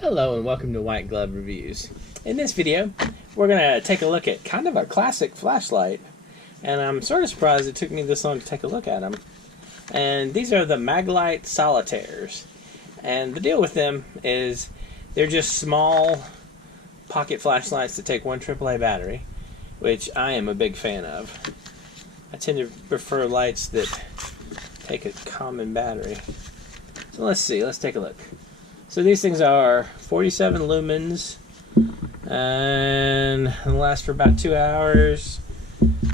Hello and welcome to White Glove Reviews. In this video, we're going to take a look at kind of a classic flashlight. And I'm sort of surprised it took me this long to take a look at them. And these are the Mag-lite Solitaires. And the deal with them is they're just small pocket flashlights that take one AAA battery, which I am a big fan of. I tend to prefer lights that take a common battery. So let's see, let's take a look. So these things are 47 lumens and last for about 2 hours.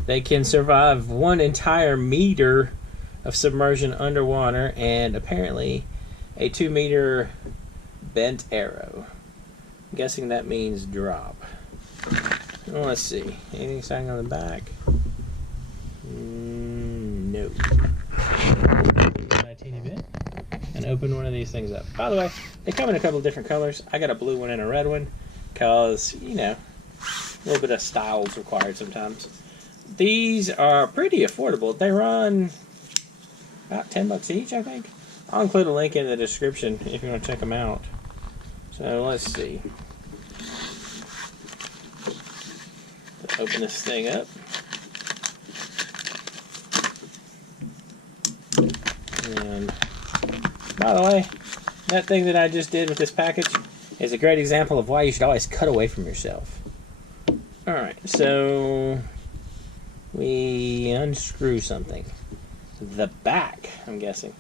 They can survive 1 entire meter of submersion underwater and apparently a 2 meter bent arrow. I'm guessing that means drop. Well, let's see. Anything saying on the back? No. A teeny bit. And open one of these things up. By the way, they come in a couple of different colors. I got a blue one and a red one because, you know, a little bit of style is required sometimes. These are pretty affordable. They run about 10 bucks each, I think. I'll include a link in the description if you want to check them out. So let's see. Let's open this thing up. And by the way, that thing that I just did with this package is a great example of why you should always cut away from yourself. Alright, so we unscrew something. The back, I'm guessing.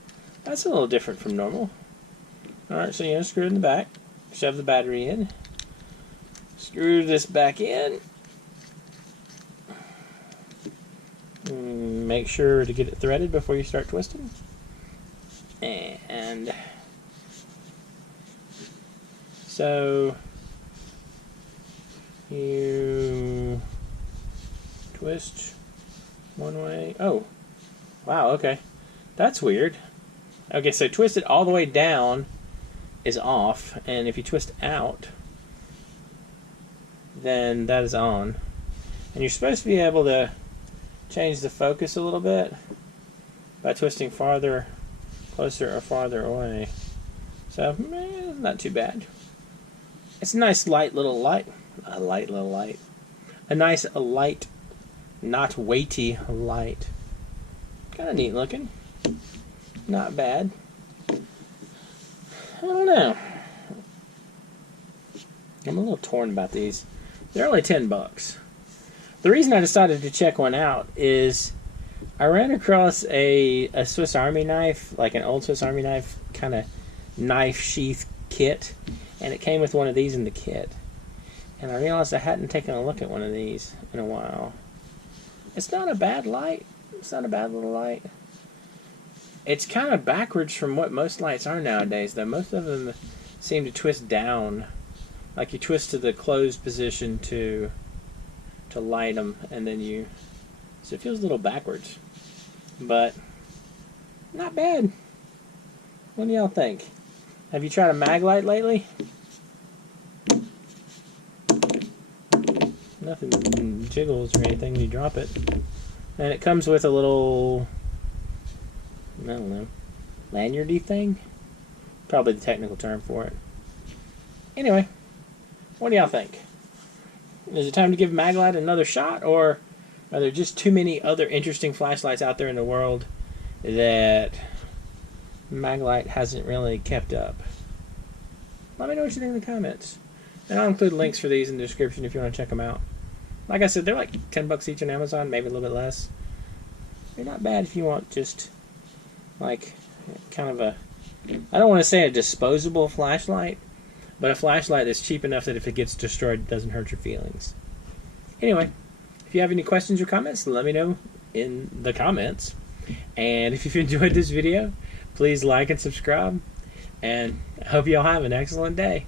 That's a little different from normal. Alright, so you unscrew in the back, shove the battery in, screw this back in, make sure to get it threaded before you start twisting. And so you twist one way. Oh, wow, okay. That's weird. Okay, so twist it all the way down is off, and if you twist out, then that is on. And you're supposed to be able to change the focus a little bit by twisting farther, closer or farther away. So, not too bad. It's a nice light little light. A nice light, not weighty light. Kind of neat looking. Not bad. I don't know. I'm a little torn about these. They're only 10 bucks. The reason I decided to check one out is I ran across a Swiss Army knife, like an old Swiss Army knife kind of knife sheath kit, and it came with one of these in the kit. And I realized I hadn't taken a look at one of these in a while. It's not a bad light. It's not a bad little light. It's kind of backwards from what most lights are nowadays, though. Most of them seem to twist down. Like you twist to the closed position to light them, and then you... So it feels a little backwards. But not bad. What do y'all think? Have you tried a Mag-lite lately? Nothing jiggles or anything when you drop it. And it comes with a little, I don't know, lanyardy thing? Probably the technical term for it. Anyway, what do y'all think? Is it time to give Mag-lite another shot, or are there just too many other interesting flashlights out there in the world that Mag-lite hasn't really kept up? Let me know what you think in the comments. And I'll include links for these in the description if you want to check them out. Like I said, they're like 10 bucks each on Amazon, maybe a little bit less. They're not bad if you want just like kind of a, I don't want to say a disposable flashlight, but a flashlight that's cheap enough that if it gets destroyed, it doesn't hurt your feelings. Anyway, if you have any questions or comments, let me know in the comments. And if you've enjoyed this video, please like and subscribe. And I hope you all have an excellent day.